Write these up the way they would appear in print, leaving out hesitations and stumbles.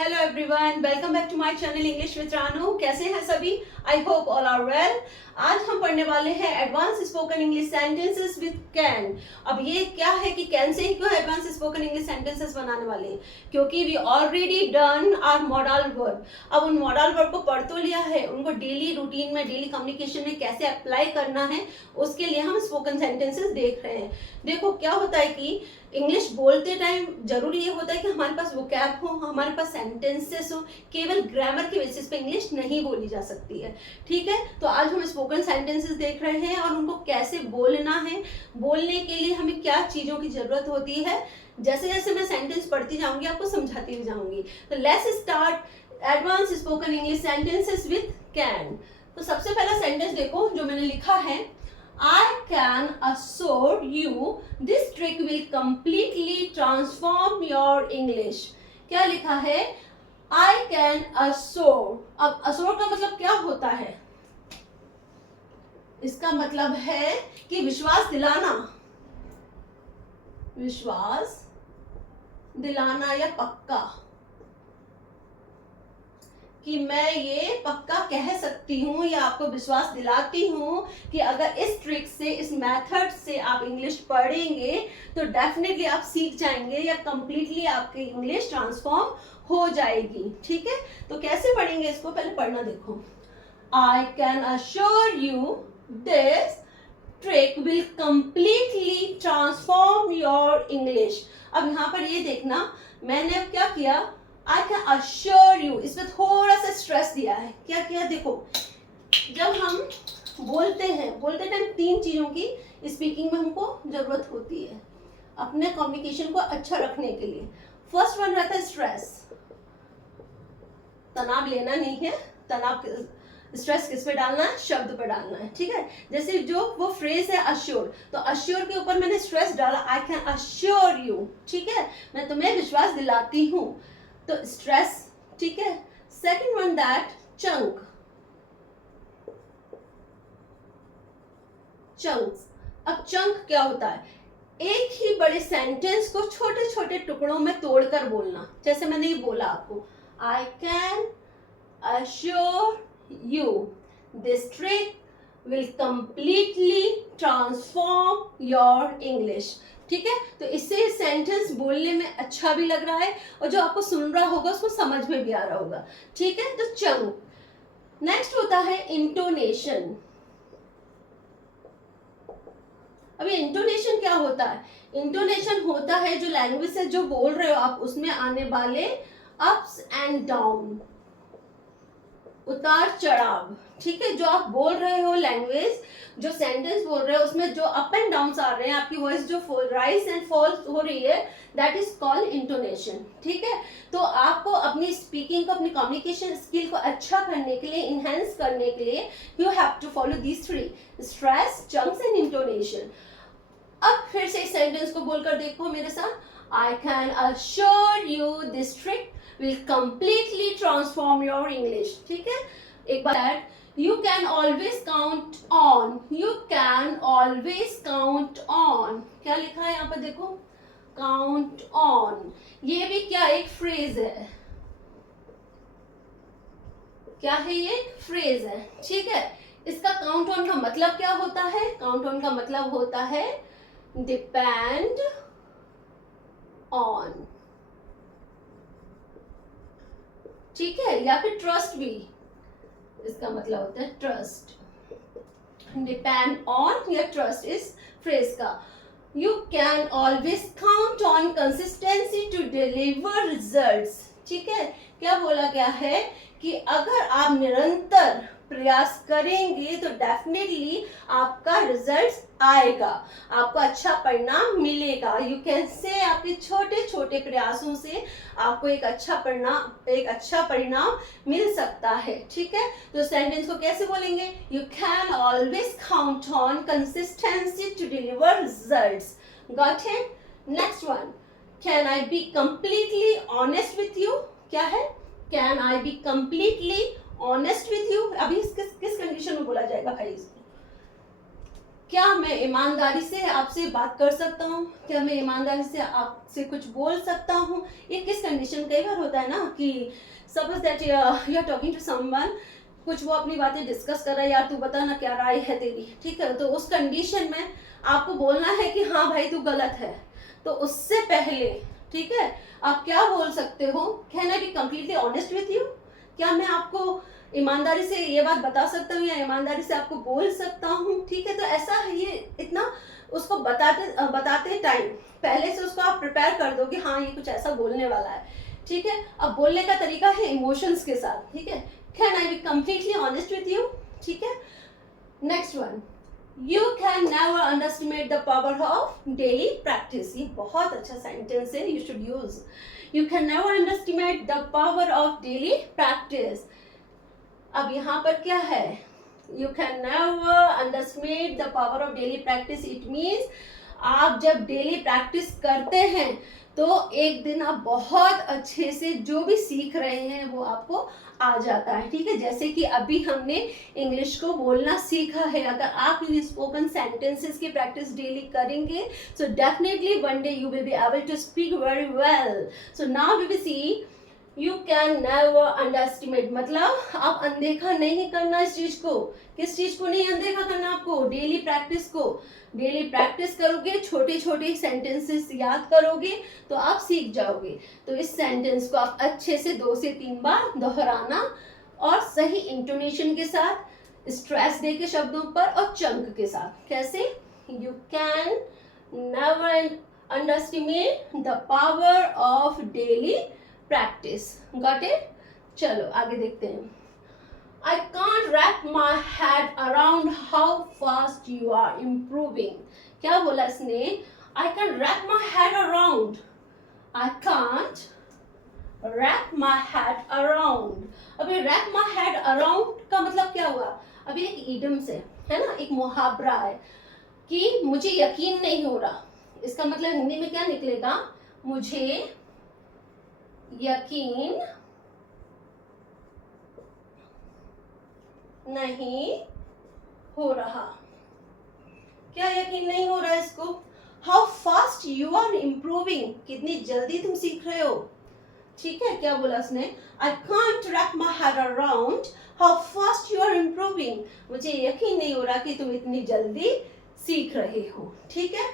Hello everyone, welcome back to my channel English with Ranu. कैसे हैं सभी? I hope all are well. आज हम पढ़ने वाले हैं advance spoken English sentences with can. अब ये क्या है कि कैन से ही क्यों एडवांस स्पोकन इंग्लिश सेंटेंसेस बनाने वाले हैं? क्योंकि we already done our modal verb. अब उन मॉडल वर्ब को पढ़ तो लिया है, उनको डेली रूटीन में, डेली कम्युनिकेशन में कैसे अप्लाई करना है, उसके लिए हम स्पोकन सेंटेंसेस देख रहे हैं। देखो क्या होता है कि इंग्लिश बोलते टाइम जरूरी ये होता है कि हमारे पास वोकैब हो, हमारे पास सेंटेंसेस हो। केवल ग्रामर के बेसिस पे इंग्लिश नहीं बोली जा सकती है। ठीक है, तो आज हम स्पोकन सेंटेंसेस देख रहे हैं और उनको कैसे बोलना है, बोलने के लिए हमें क्या चीज़ों की ज़रूरत होती है। जैसे जैसे मैं सेंटेंस पढ़ती जाऊंगी आपको समझाती भी जाऊंगी। तो let's start advance spoken English sentences with can. तो सबसे पहला सेंटेंस देखो जो मैंने लिखा है, I can assure you this trick will completely transform your English। क्या लिखा है? I can assure। अब assure का मतलब क्या होता है? इसका मतलब है कि विश्वास दिलाना, विश्वास दिलाना या पक्का, कि मैं ये पक्का कह सकती हूँ या आपको विश्वास दिलाती हूँ कि अगर इस ट्रिक से, इस मेथड से आप इंग्लिश पढ़ेंगे तो डेफिनेटली आप सीख जाएंगे या कंप्लीटली आपकी इंग्लिश ट्रांसफॉर्म हो जाएगी। ठीक है, तो कैसे पढ़ेंगे इसको पहले पढ़ना देखो। I can assure you this trick will completely transform your English. अब यहाँ पर ये देखना, मैंने अब क्या किया, I can assure you, इसमें थोड़ा सा स्ट्रेस दिया है। क्या किया देखो, जब हम बोलते हैं, बोलते टाइम तीन चीजों की स्पीकिंग में हमको जरूरत होती है अपने कम्युनिकेशन को अच्छा रखने के लिए। फर्स्ट वन रहता है स्ट्रेस। तनाव लेना नहीं है, तनाव स्ट्रेस किस पे डालना है? शब्द पे डालना है। ठीक है, जैसे जो वो फ्रेज है अश्योर, तो अश्योर के ऊपर मैंने स्ट्रेस डाला, आई कैन अश्योर यू। ठीक है, मैं तुम्हें विश्वास दिलाती हूँ, तो स्ट्रेस। ठीक है, second one that chunk, chunks. अब चंक क्या होता है? एक ही बड़े सेंटेंस को छोटे छोटे टुकड़ों में तोड़कर बोलना। जैसे मैंने ये बोला आपको, I can assure you this trick will completely transform your English. ठीक है, तो इससे सेंटेंस बोलने में अच्छा भी लग रहा है और जो आपको सुन रहा होगा उसको समझ में भी आ रहा होगा। ठीक है, तो चंक। नेक्स्ट होता है इंटोनेशन। अभी इंटोनेशन क्या होता है? इंटोनेशन होता है जो लैंग्वेज से जो बोल रहे हो आप, उसमें आने वाले अप्स एंड डाउन, उतार चढ़ाव। ठीक है, जो आप बोल रहे हो लैंग्वेज, जो सेंटेंस बोल रहे हो उसमें जो अप एंड डाउन आ रहे हैं, आपकी वॉइस जो राइज एंड फॉल हो रही है, दैट इज कॉल्ड इंटोनेशन। ठीक है, तो आपको अपनी स्पीकिंग को, अपनी कम्युनिकेशन स्किल को अच्छा करने के लिए, इनहेंस करने के लिए, you have to follow these three: stress, chunks and intonation. अब फिर से इस सेंटेंस को बोलकर देखो मेरे साथ, I can assure you this trick will completely transform your English। ठीक है, एक बार you can always count on, you can always count on। क्या लिखा है यहाँ पर देखो, count on। ये भी क्या एक फ्रेज है, क्या है ये? फ्रेज है। ठीक है, इसका काउंट ऑन का मतलब क्या होता है? काउंट ऑन का मतलब होता है डिपेंड ऑन। ठीक है, या फिर ट्रस्ट भी इसका मतलब होता है, ट्रस्ट। डिपेंड ऑन या ट्रस्ट इस फ्रेज का। You can always count on consistency to deliver results. ठीक है, क्या बोला गया है कि अगर आप निरंतर प्रयास करेंगे तो डेफिनेटली आपका रिजल्ट आएगा, आपको अच्छा परिणाम मिलेगा। यू कैन से आपके छोटे छोटे प्रयासों से आपको एक अच्छा परिणाम मिल सकता है। ठीक है, तो सेंटेंस को कैसे बोलेंगे? You can always count on consistency to deliver results. Got it? Next one, can I be completely honest with you. क्या है? Can I be completely honest with you. अभी किस कंडीशन में बोला जाएगा भाई इसको? क्या मैं ईमानदारी से आपसे बात कर सकता हूँ, क्या मैं ईमानदारी से आपसे कुछ बोल सकता हूँ। ये किस कंडीशन, कई बार होता है ना कि suppose that you are talking to someone, कुछ वो अपनी बातें डिस्कस कर रहा है, यार तू बता ना क्या राय है तेरी, ठीक है, तो उस कंडीशन में आपको बोलना है कि हाँ भाई तू गलत है। तो उससे पहले, ठीक है, आप क्या बोल सकते हो, can I be completely honest with you, क्या मैं आपको ईमानदारी से ये बात बता सकता हूँ या ईमानदारी से आपको बोल सकता हूँ, ठीक है। तो ऐसा है, ये इतना उसको बताते टाइम पहले से उसको आप प्रिपेयर कर दो कि हाँ ये कुछ ऐसा बोलने वाला है, ठीक है। अब बोलने का तरीका है इमोशंस के साथ, ठीक है। Can I be completely honest with you, ठीक है। Next one, you can never underestimate the power of daily practice. ये बहुत अच्छा सेंटेंस है, you should use. You can never underestimate the power of daily practice. अब यहाँ पर क्या है, you can never underestimate the power of daily practice. It means आप जब डेली प्रैक्टिस करते हैं तो एक दिन आप बहुत अच्छे से जो भी सीख रहे हैं वो आपको आ जाता है, ठीक है। जैसे कि अभी हमने इंग्लिश को बोलना सीखा है, अगर आप इन स्पोकन सेंटेंसेस की प्रैक्टिस डेली करेंगे so definitely one day you will be able to speak very well. So now we will see, you can never underestimate मतलब आप अनदेखा नहीं करना इस चीज को। किस चीज को नहीं अनदेखा करना आपको, डेली प्रैक्टिस को। डेली प्रैक्टिस करोगे, छोटे छोटे सेंटेंसेस याद करोगे तो आप सीख जाओगे। तो इस सेंटेंस को आप अच्छे से 2 से 3 बार दोहराना और सही इंटोनेशन के साथ, स्ट्रेस दे के शब्दों पर और चंक के साथ। कैसे, you can never underestimate the power of daily practice. Got it? चलो आगे देखते हैं। I can't wrap my head around how fast you are improving. क्या बोला इसने? I can't wrap my head around. I can't wrap my head around. अभी wrap my head around का मतलब क्या हुआ? अभी एक इडियम से है ना, एक मुहावरा है कि मुझे यकीन नहीं हो रहा। इसका मतलब हिंदी में क्या निकलेगा, मुझे यकीन नहीं हो रहा। क्या यकीन नहीं हो रहा है इसको? How fast you are improving, कितनी जल्दी तुम सीख रहे हो, ठीक है। क्या बोला उसने? I can't wrap my head around how fast you are improving, मुझे यकीन नहीं हो रहा कि तुम इतनी जल्दी सीख रहे हो, ठीक है।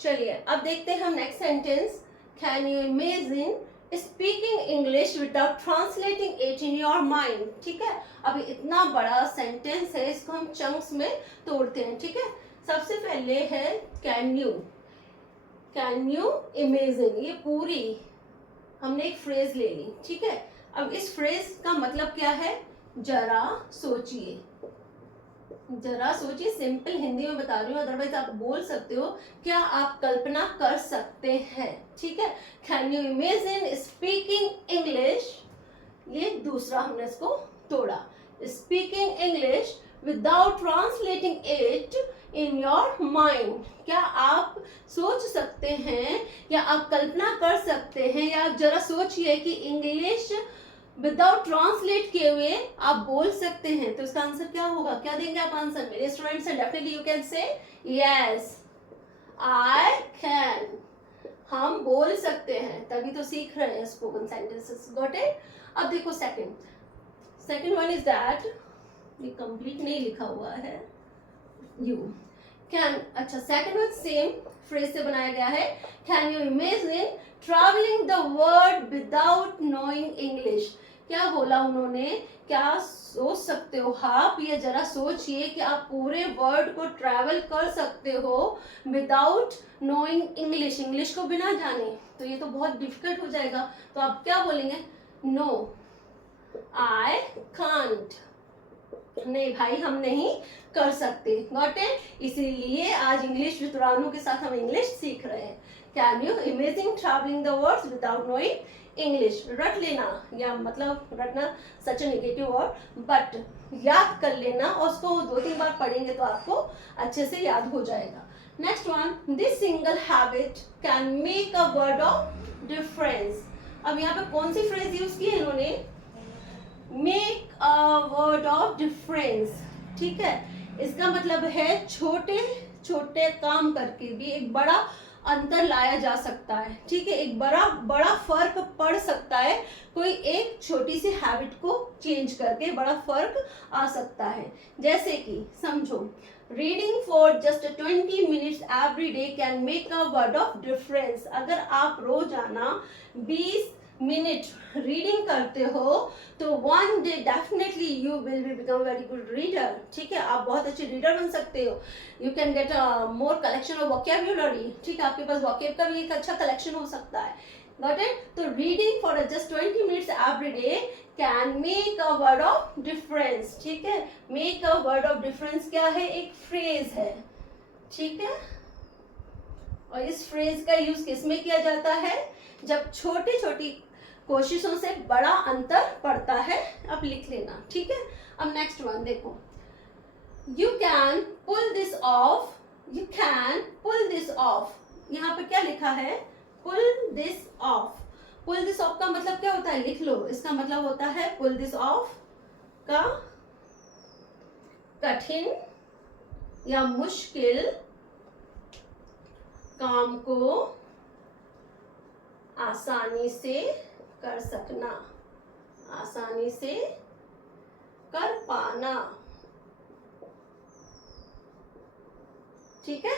चलिए अब देखते हैं हम next sentence. Can you imagine speaking English without translating it in your mind, ठीक है। अभी इतना बड़ा सेंटेंस है, इसको हम चंक्स में तोड़ते हैं, ठीक है। सबसे पहले है कैन यू इमेजिन, ये पूरी हमने एक फ्रेज ले ली, ठीक है। अब इस फ्रेज का मतलब क्या है, जरा सोचिए। जरा सोचिए, सिंपल हिंदी में बता रही हूँ, अदरवाइज आप बोल सकते हो, क्या आप कल्पना कर सकते हैं, ठीक है। Can you imagine speaking English, ये दूसरा हमने इसको तोड़ा, speaking English without translating it in your mind. क्या आप सोच सकते हैं या आप कल्पना कर सकते हैं या आप जरा सोचिए कि इंग्लिश विदाउट ट्रांसलेट किए हुए आप बोल सकते हैं। तो इसका आंसर क्या होगा, क्या देंगे आप आंसर? मेरे स्टूडेंट्स हैं, definitely you can say yes I can, हम बोल सकते हैं, तभी तो सीख रहे हैं स्पोकन सेंटेंसेस। Got it? अब देखो सेकंड वन इज दैट, ये कंप्लीट नहीं लिखा हुआ है, यू कैन, अच्छा सेकंड वन सेम फ्रेज से बनाया गया है। Can you imagine travelling the world without knowing English. क्या बोला उन्होंने, क्या सोच सकते हो आप, ये जरा सोचिए कि आप पूरे वर्ल्ड को ट्रैवल कर सकते हो विदाउट नोइंग इंग्लिश, इंग्लिश को बिना जाने, तो ये तो बहुत डिफिकल्ट हो जाएगा। तो आप क्या बोलेंगे, नो आई कांट, नहीं भाई हम नहीं कर सकते। Got it? इसीलिए आज इंग्लिश विद रानू के साथ हम इंग्लिश सीख रहे हैं। Can you imagine travelling the world without knowing English. रट लेना, या मतलब रटना सच ए नेगेटिव वर्ड, बट याद कर लेना और उसको 2-3 बार पढ़ेंगे तो आपको अच्छे से याद हो जाएगा। Next one, this single habit can make a world of difference. अब यहाँ पे कौन सी फ्रेज यूज की है इन्होंने, make a word of difference, ठीक है। इसका मतलब है छोटे छोटे काम करके भी एक बड़ा अंतर लाया जा सकता है, ठीक है, एक बड़ा बड़ा फर्क पड़ सकता है, कोई एक छोटी सी हैबिट को चेंज करके बड़ा फर्क आ सकता है। जैसे कि समझो, reading for just 20 minutes every day can make a world of difference. अगर आप रोजाना 20 मिनट रीडिंग करते हो तो one day definitely you will be become very good reader, ठीक है, आप बहुत अच्छे रीडर बन सकते हो। You can get more collection of vocabulary, ठीक है, आपके पास वोकैब का भी एक अच्छा कलेक्शन हो सकता है। Got it? तो reading for just 20 minutes every day can make a word of difference, ठीक है। Make a word of difference क्या है? एक फ्रेज है, ठीक है, और इस फ्रेज का यूज किस में किया जाता है? जब छोटी छोटी कोशिशों से बड़ा अंतर पड़ता है। अब लिख लेना, ठीक है। अब नेक्स्ट वन देखो, you can pull this off, you can pull this off. यहाँ पे क्या लिखा है? Pull this off. Pull this off का मतलब क्या होता है? लिख लो, इसका मतलब होता है पुल दिस ऑफ का कठिन या मुश्किल काम को आसानी से कर सकना, आसानी से कर पाना, ठीक है,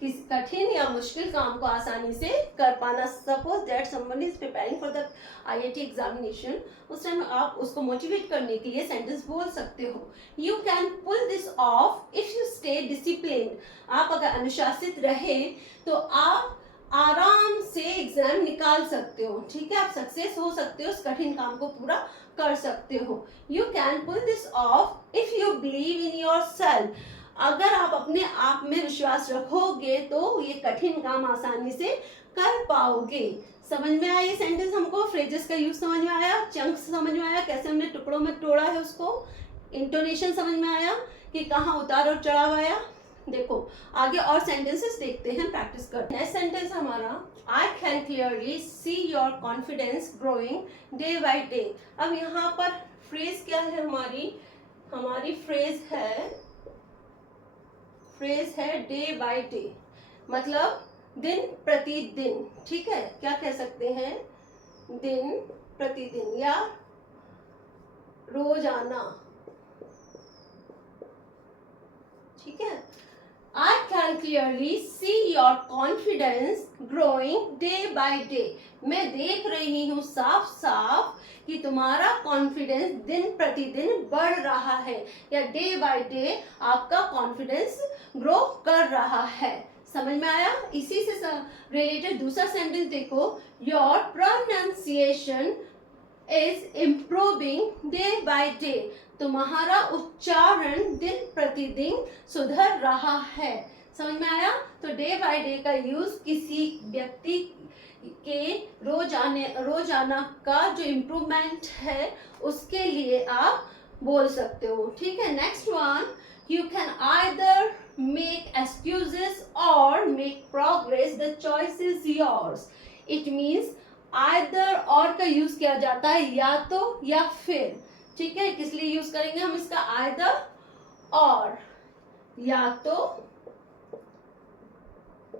किस कठिन या मुश्किल काम को आसानी से कर पाना। Suppose that someone is preparing for the IIT examination, उस टाइम आप उसको मोटिवेट करने के लिए सेंटेंस बोल सकते हो, you can pull this off if you stay discipline. आप अगर अनुशासित रहे तो आप आराम से एग्जाम निकाल सकते हो, ठीक है, आप सक्सेस हो सकते हो, उस कठिन काम को पूरा कर सकते हो। You can pull this off if you believe in your self. अगर आप अपने आप में विश्वास रखोगे तो ये कठिन काम आसानी से कर पाओगे। समझ में आया ये सेंटेंस? हमको फ्रेजेस का यूज समझ में आया, चंक्स समझ में आया, कैसे हमने टुकड़ों में तोड़ा है उसको, इंटोनेशन समझ में आया कि कहाँ उतार और चढ़ाव आया। देखो आगे और सेंटेंसेस देखते हैं, प्रैक्टिस करते हैं। नेक्स्ट सेंटेंस हमारा, I can clearly see your confidence growing day by day. अब यहाँ पर फ्रेज क्या है? हमारी फ्रेज है डे बाय डे, मतलब दिन प्रतिदिन, ठीक है, क्या कह सकते हैं? दिन प्रतिदिन या रोजाना, ठीक है। I can clearly see your confidence growing day by day. मैं देख रही हूँ साफ साफ कि तुम्हारा कॉन्फिडेंस दिन प्रतिदिन बढ़ रहा है, या डे बाय डे आपका कॉन्फिडेंस ग्रो कर रहा है। समझ में आया? इसी से रिलेटेड दूसरा सेंटेंस देखो, your pronunciation is improving day by day. तुम्हारा उच्चारण दिन प्रतिदिन सुधर रहा है। समझ में आया? तो डे बाय डे का यूज किसी व्यक्ति के रोजाना का जो इम्प्रूवमेंट है उसके लिए आप बोल सकते हो, ठीक है। Next one, you can either make excuses और make progress, the choice is yours. It means either और का यूज किया जाता है या तो या फिर, ठीक है। किस लिए यूज करेंगे हम इसका? आइदर और, या तो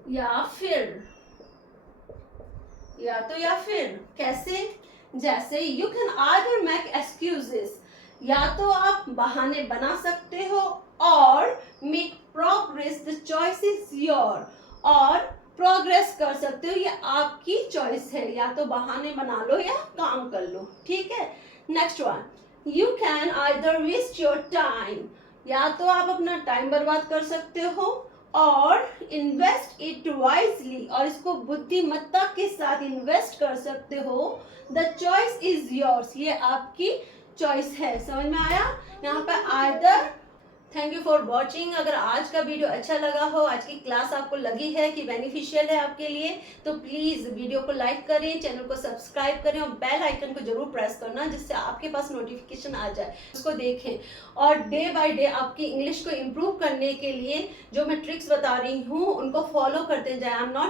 या फिर, या तो या फिर। कैसे? जैसे you can either make excuses, या तो आप बहाने बना सकते हो, और make progress, the choice is your, और प्रोग्रेस कर सकते हो, ये आपकी चॉइस है, या तो बहाने बना लो या काम कर लो, ठीक है। Next one, you can either waste your time, या तो आप अपना टाइम बर्बाद कर सकते हो, और इन्वेस्ट इट वाइजली, और इसको बुद्धिमत्ता के साथ इन्वेस्ट कर सकते हो। द चॉइस इज योर्स, ये आपकी चॉइस है। समझ में आया? यहाँ पे either. Thank you for watching. अगर आज का वीडियो अच्छा लगा हो, आज की क्लास आपको लगी है कि बेनिफिशियल है आपके लिए, तो प्लीज़ वीडियो को लाइक करें, चैनल को सब्सक्राइब करें, और बेल आइकन को जरूर प्रेस करना जिससे आपके पास नोटिफिकेशन आ जाए, उसको देखें। और डे बाय डे आपकी इंग्लिश को इम्प्रूव करने के लिए जो मैं ट्रिक्स बता रही हूँ उनको फॉलो करते जाएं। I am not